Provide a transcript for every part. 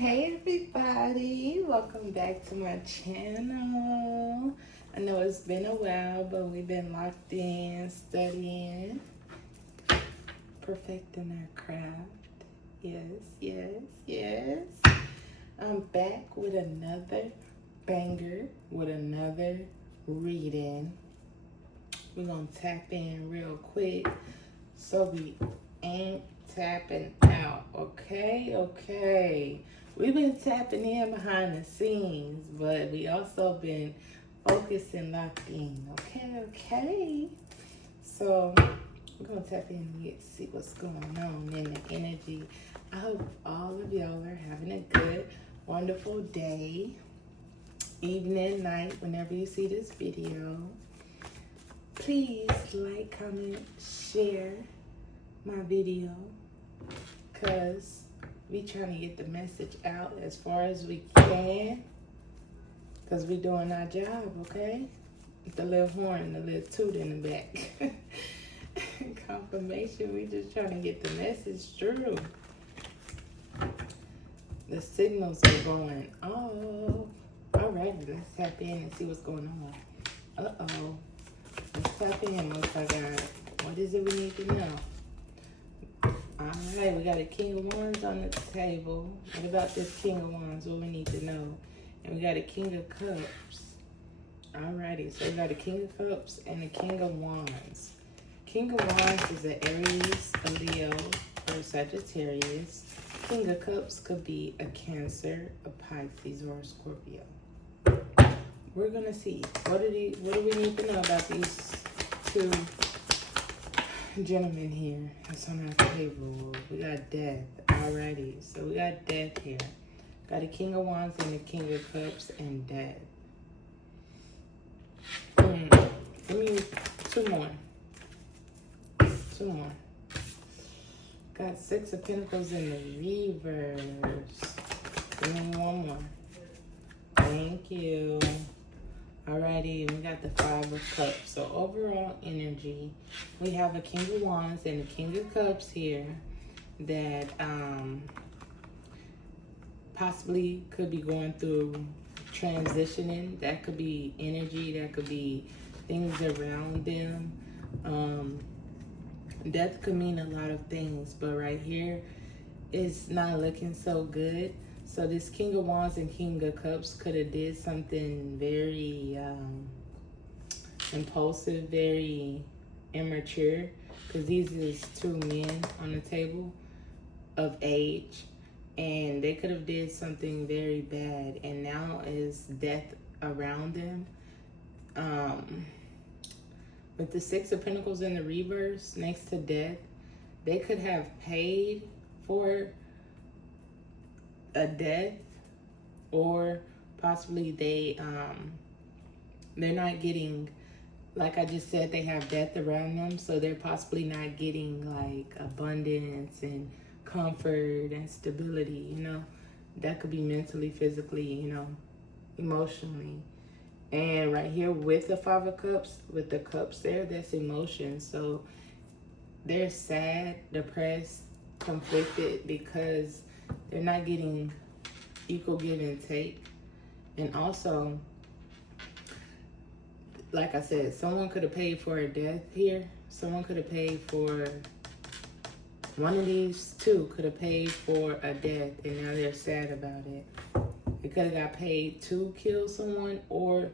Hey everybody, welcome back to my channel. I know it's been a while, but we've been locked in, studying, perfecting our craft. Yes. I'm back with another banger, with another reading. We're gonna tap in real quick so we ain't tapping out. Okay. We've been tapping in behind the scenes, but we also been focusing, locked in. Okay. So we're gonna tap in and see what's going on in the energy. I hope all of y'all are having a good, wonderful day, evening, night, whenever you see this video. Please like, comment, share my video, because we trying to get the message out as far as we can, because we doing our job, okay? The little horn, the little toot in the back. Confirmation, we just trying to get the message through. The signals are going off. All right, let's tap in and see what's going on. Uh-oh. Let's tap in, once I got, what is it we need to know? Alright, we got a King of Wands on the table. What about this King of Wands? What we need to know? And we got a King of Cups. Alrighty, so we got a King of Cups and a King of Wands. King of Wands is an Aries, a Leo, or a Sagittarius. King of Cups could be a Cancer, a Pisces, or a Scorpio. We're gonna see. What do we need to know about these two gentlemen here that's on our table? We got Death. Alrighty, so we got Death here. Got a King of Wands and a King of Cups and Death. Give me two more. Got Six of Pentacles in the reverse. Give me one more. Thank you. Alrighty, we got the Five of Cups. So overall energy, we have a King of Wands and a King of Cups here that possibly could be going through transitioning. That could be energy, that could be things around them. Death could mean a lot of things, but right here, it's not looking so good. So this King of Wands and King of Cups could have did something very impulsive, very immature, because these is two men on the table of age, and they could have did something very bad, and now is death around them. With the Six of Pentacles in the reverse next to Death, they could have paid for a death, or possibly they're not getting, like I just said, they have death around them, so they're possibly not getting like abundance and comfort and stability, that could be mentally, physically, emotionally. And right here with the Five of Cups, with the cups there, that's emotion. So they're sad, depressed, conflicted, because they're not getting equal give and take. And also, like I said, someone could have paid for a death here. Someone could have paid for, one of these two could have paid for a death, and now they're sad about it. They could have got paid to kill someone, or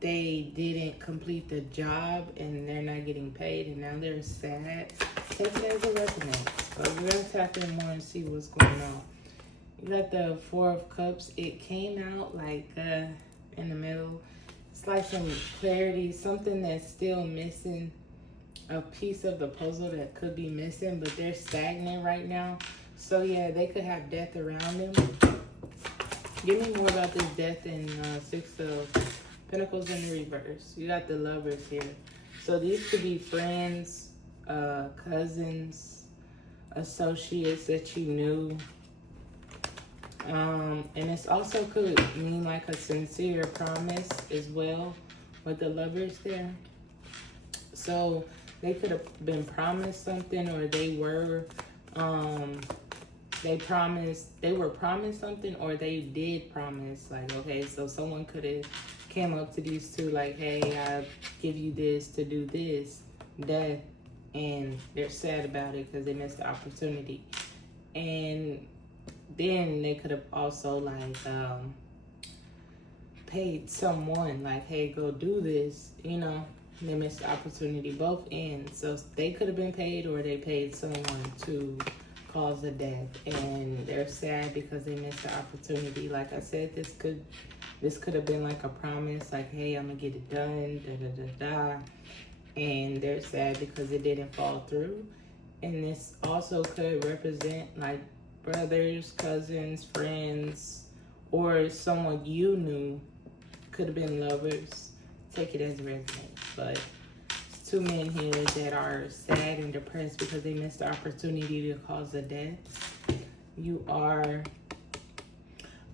they didn't complete the job and they're not getting paid, and now they're sad. Take it as a resonance. But we're going to tap in more and see what's going on. You got the Four of Cups. It came out like in the middle. It's like some clarity, something that's still missing, a piece of the puzzle that could be missing, but they're stagnant right now. So yeah, they could have death around them. Give me more about this Death and Six of Pentacles in the reverse. You got the Lovers here. So these could be friends, cousins, associates that you knew. And it's also could mean like a sincere promise as well with the Lovers there. So they could have been promised something, or they were they were promised something, or they did promise, like, okay, so someone could have came up to these two like, hey, I give you this to do this, that, and they're sad about it because they missed the opportunity. And then they could have also like paid someone like, hey, go do this, you know. They missed the opportunity, both ends. So they could have been paid, or they paid someone to cause a death, and they're sad because they missed the opportunity. Like I said, this could have been like a promise, like, hey, I'm gonna get it done, da da da da, and they're sad because it didn't fall through. And this also could represent like brothers, cousins, friends, or someone you knew. Could have been lovers. Take it as it resonates. But two men here that are sad and depressed because they missed the opportunity to cause a death. You are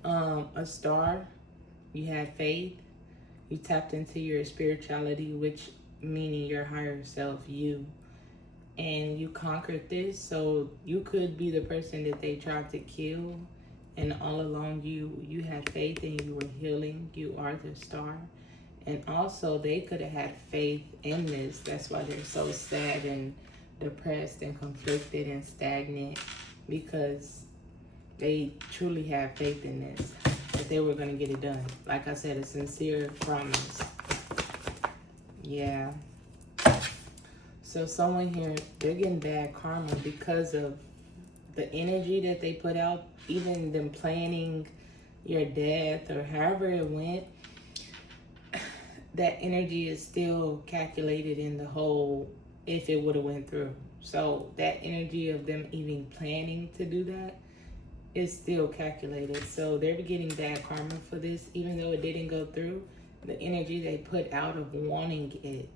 a star. You had faith. You tapped into your spirituality, which meaning your higher self, you. And you conquered this. So you could be the person that they tried to kill. And all along you had faith and you were healing. You are the star. And also, they could have had faith in this. That's why they're so sad and depressed and conflicted and stagnant, because they truly have faith in this, that they were going to get it done. Like I said, a sincere promise. Yeah. So someone here, they're getting bad karma because of the energy that they put out, even them planning your death or however it went. That energy is still calculated in the whole if it would have went through. So that energy of them even planning to do that is still calculated. So they're getting bad karma for this, even though it didn't go through. The energy they put out of wanting it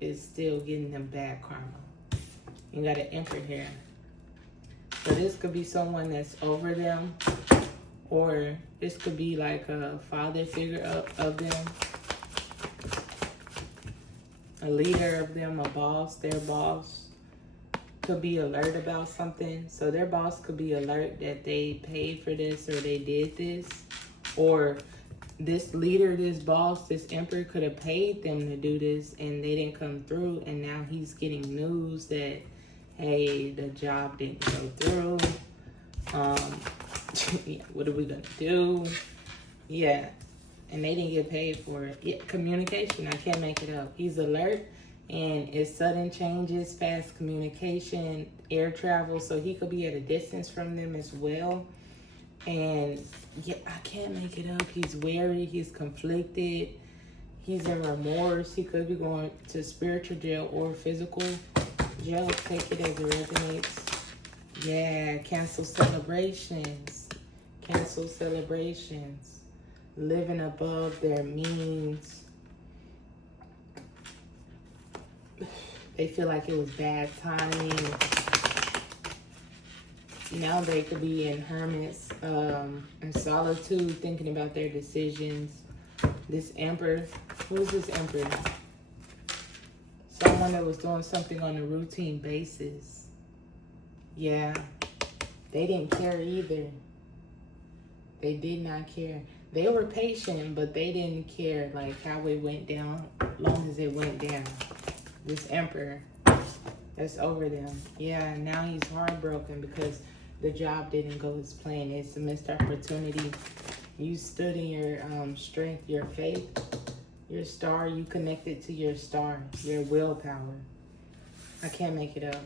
is still getting them bad karma. You got an Emperor here. So this could be someone that's over them, or this could be like a father figure of them. A leader of them, a boss, their boss could be alert about something. So their boss could be alert that they paid for this or they did this. Or this leader, this boss, this emperor could have paid them to do this and they didn't come through. And now he's getting news that, hey, the job didn't go through. What are we going to do? Yeah. And they didn't get paid for it. Yeah, communication, I can't make it up. He's alert, and it's sudden changes, fast communication, air travel, so he could be at a distance from them as well. And yeah, I can't make it up. He's wary, he's conflicted, he's in remorse. He could be going to spiritual jail or physical jail. Take it as it resonates. Yeah, cancel celebrations. Cancel celebrations. Living above their means. They feel like it was bad timing. Now they could be in hermits, in solitude, thinking about their decisions. This emperor, who is this emperor? Someone that was doing something on a routine basis. Yeah, they didn't care either. They did not care. They were patient, but they didn't care like how it went down, long as it went down. This emperor, that's over them. Yeah, now he's heartbroken because the job didn't go as planned. It's a missed opportunity. You stood in your strength, your faith, your star. You connected to your star, your willpower. I can't make it up.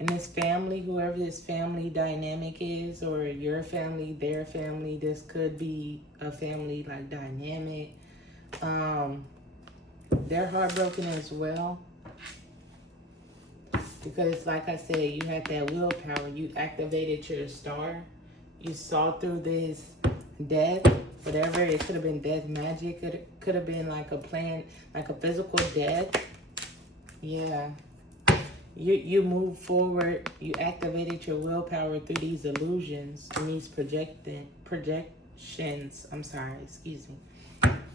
And this family, whoever this family dynamic is, or your family, their family, this could be a family like dynamic. They're heartbroken as well. Because like I said, you had that willpower. You activated your star. You saw through this death, whatever. It could have been death magic. It could have been like a plan, like a physical death. Yeah. You moved forward. You activated your willpower through these illusions and these projections. I'm sorry, excuse me.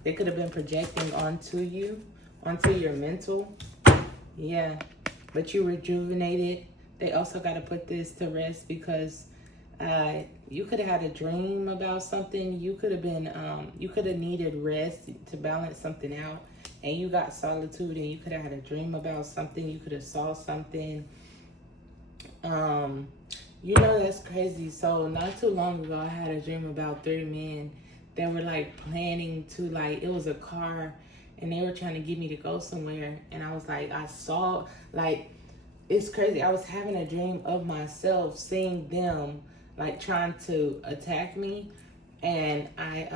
They could have been projecting onto you, onto your mental. Yeah, but you rejuvenated. They also got to put this to rest because You could have had a dream about something. You could have been, you could have needed rest to balance something out, and you got solitude, and you could have had a dream about something. You could have saw something. You know, that's crazy. So not too long ago, I had a dream about 3 men that were like planning to, like, it was a car, and they were trying to get me to go somewhere, and I was like, I saw, like, it's crazy. I was having a dream of myself seeing them like trying to attack me, and I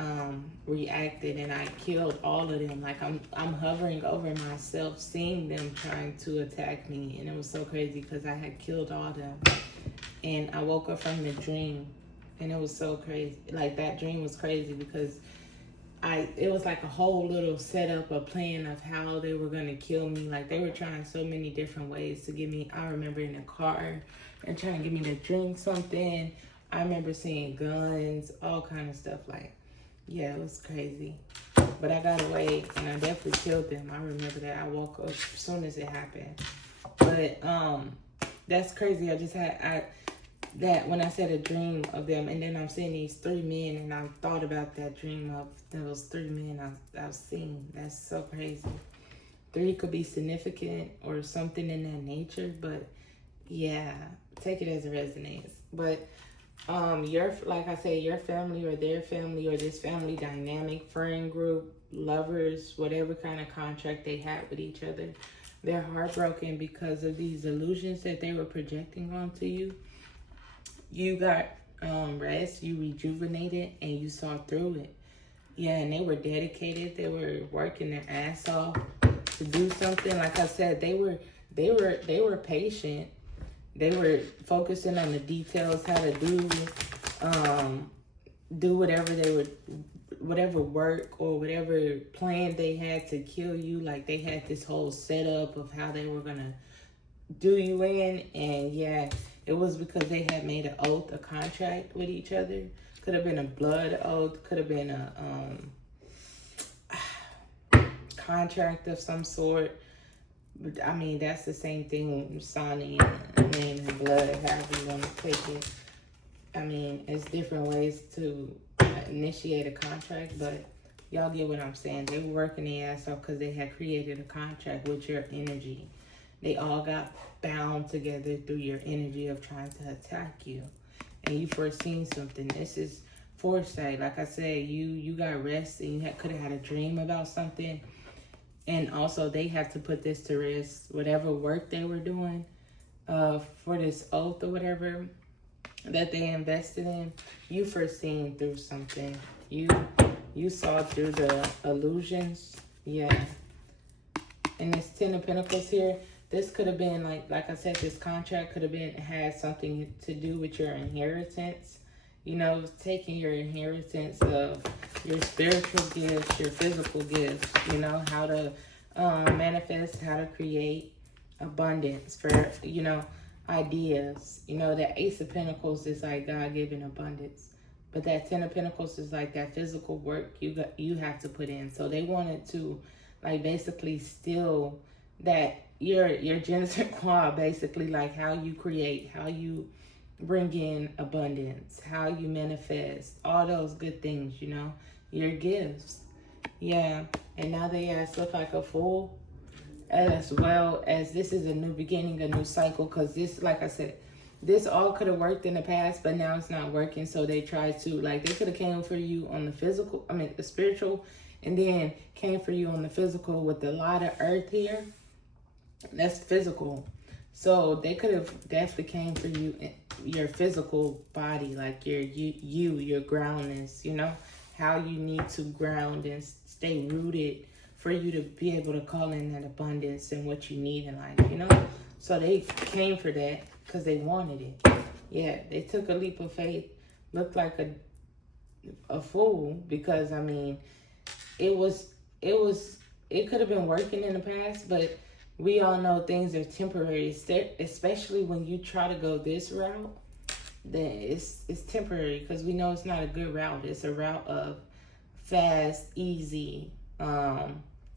reacted and I killed all of them. Like I'm hovering over myself seeing them trying to attack me, and it was so crazy because I had killed all of them. And I woke up from the dream, and it was so crazy. Like, that dream was crazy because it was like a whole little setup, a plan of how they were gonna kill me. Like, they were trying so many different ways to get me. I remember in the car and trying to get me to drink something. I remember seeing guns, all kind of stuff. Like, yeah, it was crazy. But I got away, and I definitely killed them. I remember that. I woke up as soon as it happened. But that's crazy. I just had that when I said a dream of them, and then I'm seeing these 3 men, and I thought about that dream of those 3 men I've seen. That's so crazy. 3 could be significant or something in that nature, but yeah, take it as it resonates. But like I say, your family or their family or this family dynamic, friend group, lovers, whatever kind of contract they had with each other, they're heartbroken because of these illusions that they were projecting onto you. You got rest, you rejuvenated, and you saw through it. Yeah, and they were dedicated. They were working their ass off to do something. Like I said, they were patient. They were focusing on the details, how to do whatever work or whatever plan they had to kill you. Like, they had this whole setup of how they were gonna do you in, and yeah, it was because they had made an oath, a contract with each other. Could have been a blood oath, could have been a contract of some sort. But I mean, that's the same thing, signing a name in blood, however you want to take it. I mean, it's different ways to initiate a contract, but y'all get what I'm saying. They were working their ass off because they had created a contract with your energy. They all got bound together through your energy of trying to attack you. And you foreseen something. This is foresight. Like I said, you got rest, and you could have had a dream about something. And also, they have to put this to rest. Whatever work they were doing for this oath or whatever that they invested in, you foreseen through something. You saw through the illusions. Yeah. And this 10 of Pentacles here, this could have been, like I said, this contract could have had something to do with your inheritance. You know, taking your inheritance of your spiritual gifts, your physical gifts, you know, how to manifest, how to create abundance for, you know, ideas. You know, that Ace of Pentacles is like God-given abundance. But that 10 of Pentacles is like that physical work you have to put in. So they wanted to, like, basically steal that, your Genesis Quad, basically, like how you create, how you bring in abundance, how you manifest, all those good things, you know, your gifts. Yeah, and now they ass look like a fool, as well as this is a new beginning, a new cycle, because this, like I said, this all could have worked in the past, but now it's not working. So they tried to, like, they could have came for you on the physical, the spiritual, and then came for you on the physical with a lot of earth here. That's physical. So they could have definitely came for you, your physical body, like your groundness, you know, how you need to ground and stay rooted for you to be able to call in that abundance and what you need in life, you know. So they came for that because they wanted it. Yeah, they took a leap of faith, looked like a fool, because I mean, it could have been working in the past, but we all know things are temporary, especially when you try to go this route. Then it's temporary, because we know it's not a good route. It's a route of fast, easy,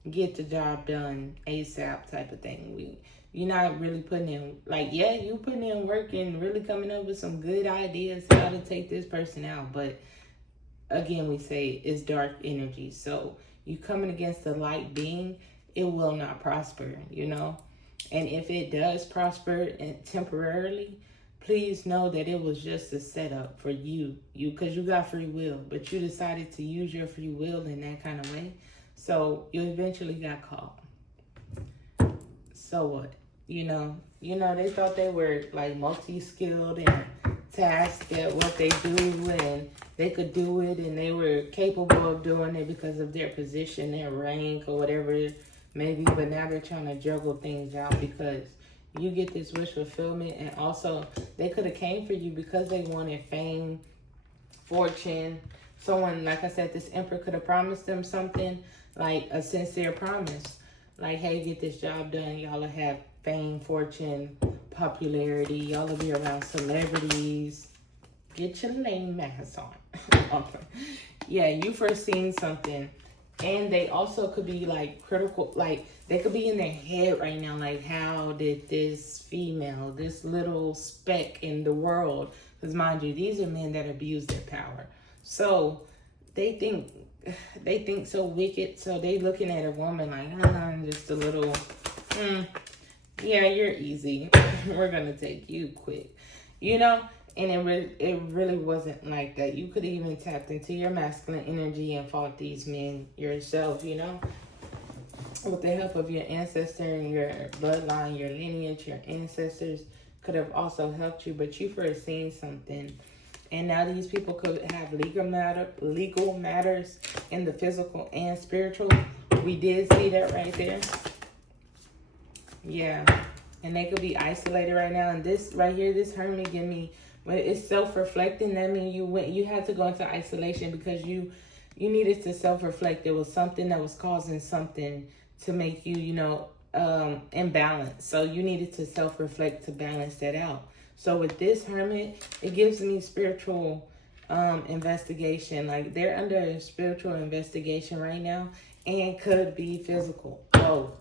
get the job done ASAP type of thing. you're not really putting in, like, yeah, you putting in work and really coming up with some good ideas how to take this person out. But again, we say it's dark energy. So you coming against the light being, it will not prosper, you know? And if it does prosper temporarily, please know that it was just a setup for you, because you got free will, but you decided to use your free will in that kind of way. So you eventually got caught. So what? You know, they thought they were like multi-skilled and tasked at what they do, and they could do it, and they were capable of doing it because of their position, their rank, or whatever maybe. But now they're trying to juggle things out because you get this wish fulfillment, and also they could have came for you because they wanted fame, fortune. Someone, like I said, this emperor could have promised them something, like a sincere promise, like, hey, get this job done, y'all will have fame, fortune, popularity, y'all will be around celebrities, get your lame mask on. Yeah, you foreseen something. And they also could be like critical, like they could be in their head right now, like, how did this female, this little speck in the world, because mind you, these are men that abuse their power. So they think so wicked. So they looking at a woman like, I'm just a little, yeah, you're easy. We're going to take you quick, you know? And it really wasn't like that. You could even tapped into your masculine energy and fought these men yourself, you know? With the help of your ancestor and your bloodline, your lineage, your ancestors could have also helped you, but you foreseen something. And now these people could have legal matters in the physical and spiritual. We did see that right there. Yeah. And they could be isolated right now. And this right here, this hermit give me, when it's self-reflecting, that means you had to go into isolation because you needed to self-reflect. There was something that was causing something to make you, imbalance. So you needed to self-reflect to balance that out. So with this hermit, it gives me spiritual investigation. Like they're under a spiritual investigation right now, and could be physical, both.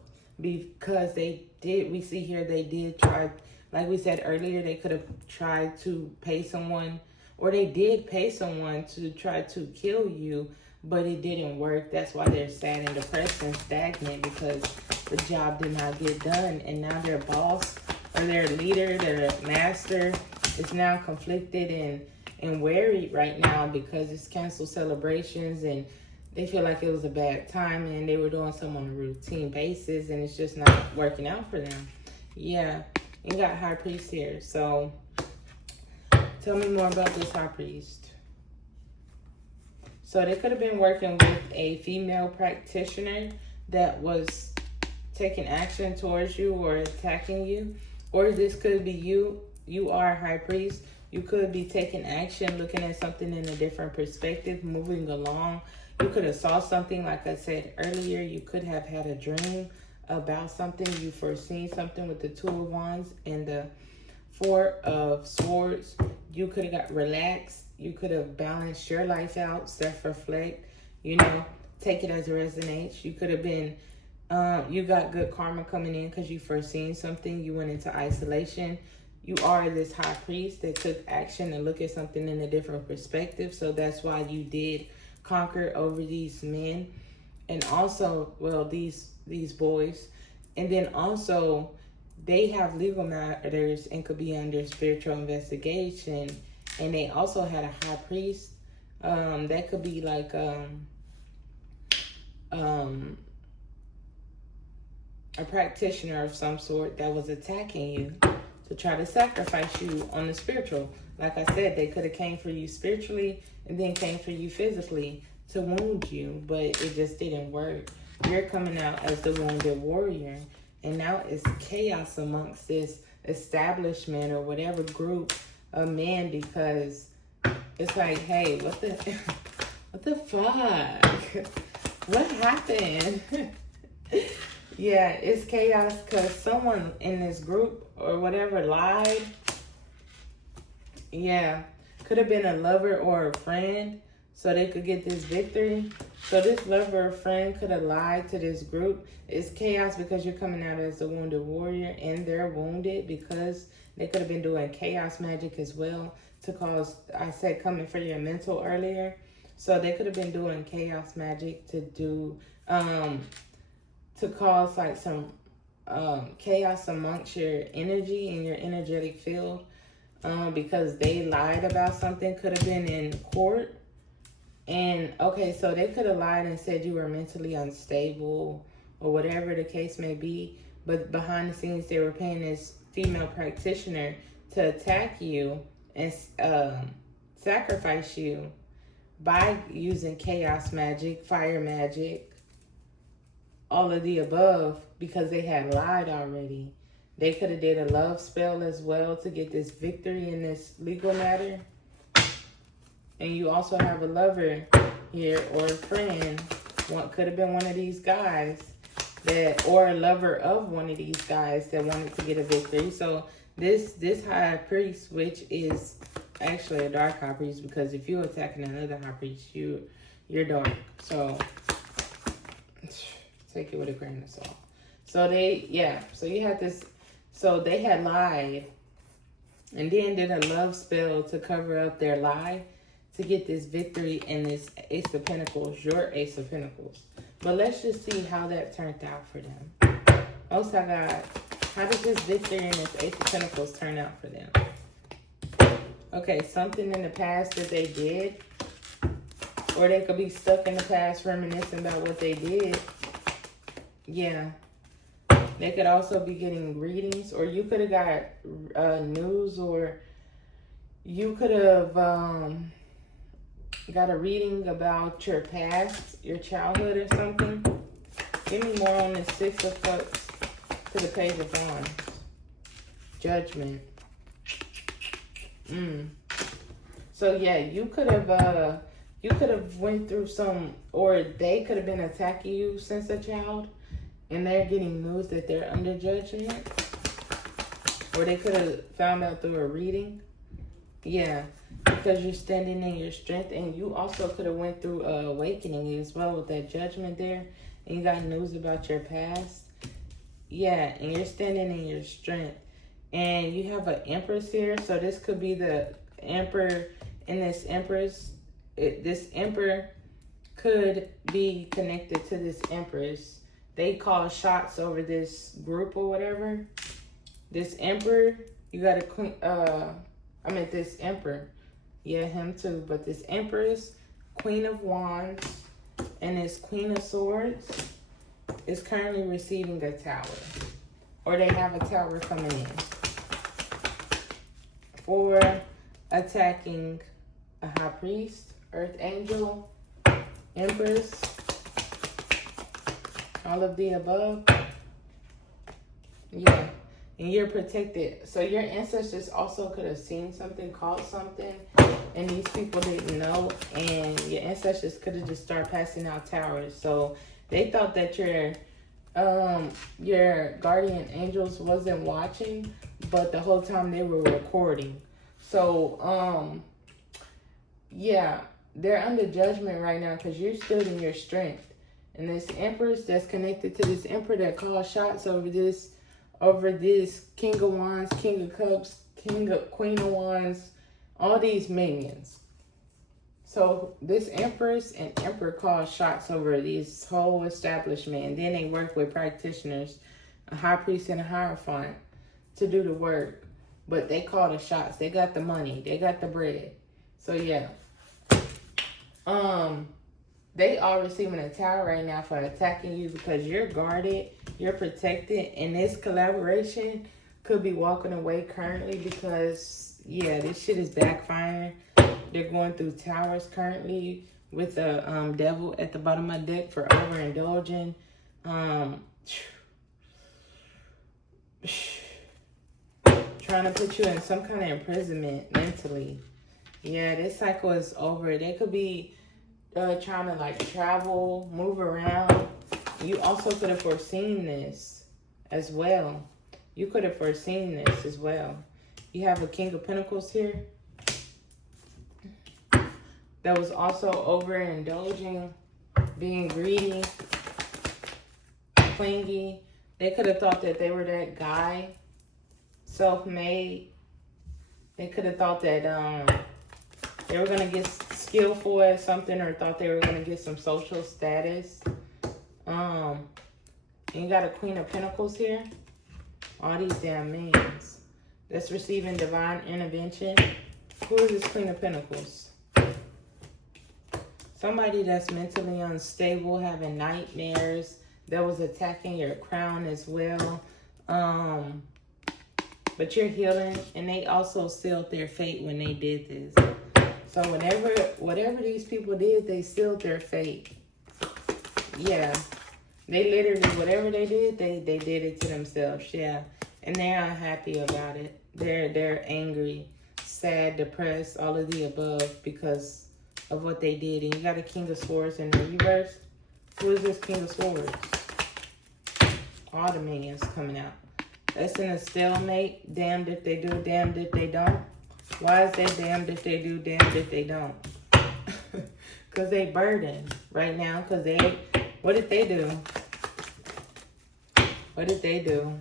Because we see here they did try, like we said earlier, they could have tried to pay someone, or they did pay someone to try to kill you, but it didn't work. That's why they're sad and depressed and stagnant, because the job did not get done. And now their boss or their leader, their master, is now conflicted and worried right now because it's canceled celebrations, and they feel like it was a bad time and they were doing something on a routine basis, and it's just not working out for them. Yeah, you got High Priest here. So tell me more about this High Priest. So they could have been working with a female practitioner that was taking action towards you or attacking you. Or this could be you. You are a High Priest. You could be taking action, looking at something in a different perspective, moving along. You could have saw something, like I said earlier. You could have had a dream about something. You foreseen something with the Two of Wands and the Four of Swords. You could have got relaxed. You could have balanced your life out, self-reflect, take it as it resonates. You could have been, you got good karma coming in because you foreseen something. You went into isolation. You are this High Priest that took action and look at something in a different perspective. So that's why you did conquer over these men, and also, well, these boys. And then also they have legal matters and could be under spiritual investigation. And they also had a High Priest that could be like a practitioner of some sort that was attacking you to try to sacrifice you on the spiritual. Like I said, they could have came for you spiritually and then came for you physically to wound you, but it just didn't work. You're coming out as the wounded warrior, and now it's chaos amongst this establishment or whatever group of men, because it's like, hey, what the fuck? What happened? Yeah, it's chaos because someone in this group or whatever lied. Yeah, could have been a lover or a friend. so they could get this victory. So this lover or friend could have lied to this group. It's chaos because you're coming out as the wounded warrior, and they're wounded because they could have been doing chaos magic as well to cause, I said coming for your mental earlier. So they could have been doing chaos magic to do, to cause like some chaos amongst your energy and your energetic field, because they lied about something. Could have been in court. And okay, so they could have lied and said you were mentally unstable or whatever the case may be, but behind the scenes they were paying this female practitioner to attack you and sacrifice you by using chaos magic, fire magic, all of the above, because they had lied already. They could have did a love spell as well to get this victory in this legal matter. And you also have a lover here or a friend. One could have been one of these guys that, or a lover of one of these guys that wanted to get a victory. So this high priest, which is actually a dark high priest, because if you're attacking another high priest, you're dark. So take it with a grain of salt. So so you had this, so they had lied and then did a love spell to cover up their lie to get this victory in this Ace of Pentacles, your Ace of Pentacles. But let's just see how that turned out for them. Most High God, how did this victory in this Ace of Pentacles turn out for them? Okay, something in the past that they did, or they could be stuck in the past reminiscing about what they did. Yeah. They could also be getting readings, or you could have got news, or you could have got a reading about your past, your childhood or something. Give me more on this Six of Cups to the Page of Wands. Judgment. So yeah, you could have went through some, or they could have been attacking you since a child, and they're getting news that they're under judgment, or they could have found out through a reading. Yeah, because you're standing in your strength, and you also could have went through awakening as well with that judgment there, and you got news about your past. Yeah, and you're standing in your strength, and you have an Empress here, so this could be the Emperor and this Empress. This Emperor could be connected to this Empress. They call shots over this group or whatever. This Emperor, you got a queen, this Emperor. Yeah, him too. But this Empress, Queen of Wands, and this Queen of Swords is currently receiving a tower. Or they have a tower coming in. For attacking a High Priest, Earth Angel, Empress, all of the above. Yeah. And you're protected. So your ancestors also could have seen something, caught something, and these people didn't know. And your ancestors could have just started passing out towers. So they thought that your guardian angels wasn't watching, but the whole time they were recording. So, yeah, they're under judgment right now because you're still in your strength. And this Empress that's connected to this Emperor that calls shots over this King of Wands, King of Cups, Queen of Wands, all these minions. So this Empress and Emperor call shots over this whole establishment, and then they work with practitioners, a High Priest and a Hierophant, to do the work. But they call the shots. They got the money. They got the bread. So yeah. They are receiving a tower right now for attacking you because you're guarded, you're protected, and this collaboration could be walking away currently because, yeah, this shit is backfiring. They're going through towers currently with the devil at the bottom of the deck for overindulging. Trying to put you in some kind of imprisonment mentally. Yeah, this cycle is over. They could be trying to like travel, move around. You also could have foreseen this as well. You could have foreseen this as well. You have a King of Pentacles here. that was also overindulging, being greedy, clingy. They could have thought that they were that guy, self-made. They could have thought that they were gonna get skillful at something, or thought they were gonna get some social status. And you got a Queen of Pentacles here. All these damn means. That's receiving divine intervention. Who is this Queen of Pentacles? Somebody that's mentally unstable, having nightmares, that was attacking your crown as well. But you're healing, and they also sealed their fate when they did this. So whatever these people did, they sealed their fate. Yeah. They literally, whatever they did, they did it to themselves. Yeah. And they're unhappy about it. They're angry, sad, depressed, all of the above because of what they did. And you got a King of Swords in the reverse. Who is this King of Swords? All the minions coming out. That's in a stalemate. Damned if they do, damned if they don't. Why is that damned if they do, damned if they don't? Because they burdened right now. Because what did they do? What did they do?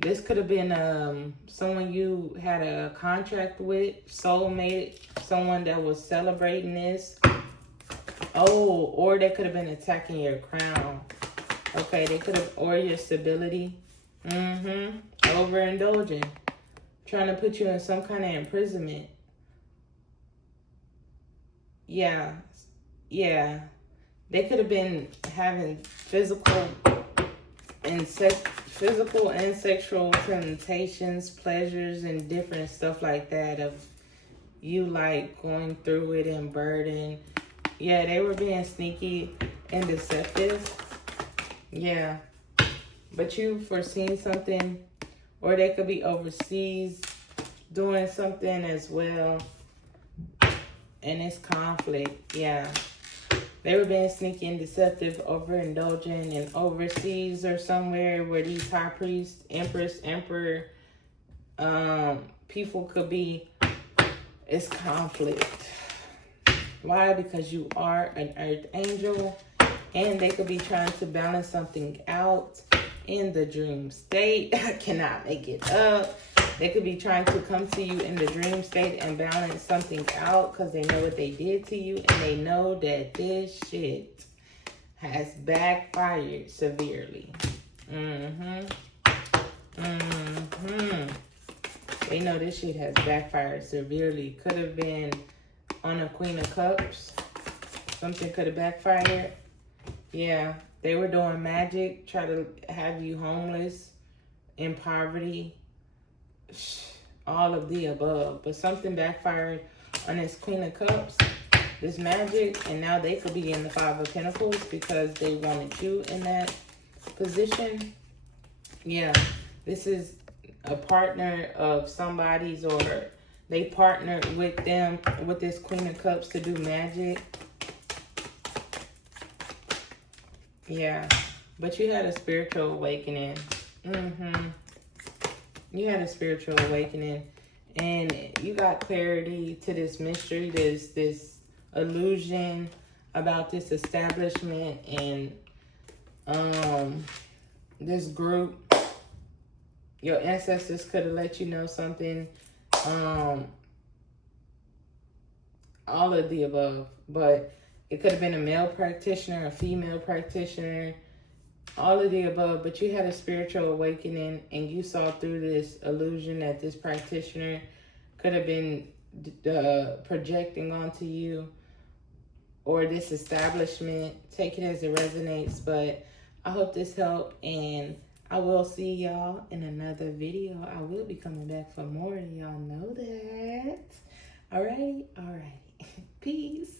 This could have been someone you had a contract with, soulmate, someone that was celebrating this. Oh, or they could have been attacking your crown. Okay, they could have, or your stability. Overindulging. Trying to put you in some kind of imprisonment. Yeah. Yeah. They could have been having physical and sexual temptations, pleasures, and different stuff like that of you like going through it and burden. Yeah, they were being sneaky and deceptive. Yeah. But you foreseen something, or they could be overseas doing something as well. And it's conflict. Yeah. They were being sneaky and deceptive, overindulging, and overseas or somewhere where these high priests, empress, emperor, people could be. It's conflict. Why? Because you are an earth angel, and they could be trying to balance something out in the dream state. I cannot make it up. They could be trying to come to you in the dream state and balance something out because they know what they did to you, and they know that this shit has backfired severely. They know this shit has backfired severely. Could have been on a Queen of Cups. Something could have backfired. Yeah. They were doing magic, try to have you homeless, in poverty, all of the above. But something backfired on this Queen of Cups, this magic, and now they could be in the Five of Pentacles because they wanted you in that position. Yeah, this is a partner of somebody's, or they partnered with them, with this Queen of Cups to do magic. Yeah, but you had a spiritual awakening. You had a spiritual awakening, and you got clarity to this mystery, this illusion about this establishment and this group. Your ancestors could have let you know something. All of the above, but it could have been a male practitioner, a female practitioner, all of the above. But you had a spiritual awakening, and you saw through this illusion that this practitioner could have been projecting onto you, or this establishment. Take it as it resonates. But I hope this helped, and I will see y'all in another video. I will be coming back for more. Y'all know that. Alrighty. Peace.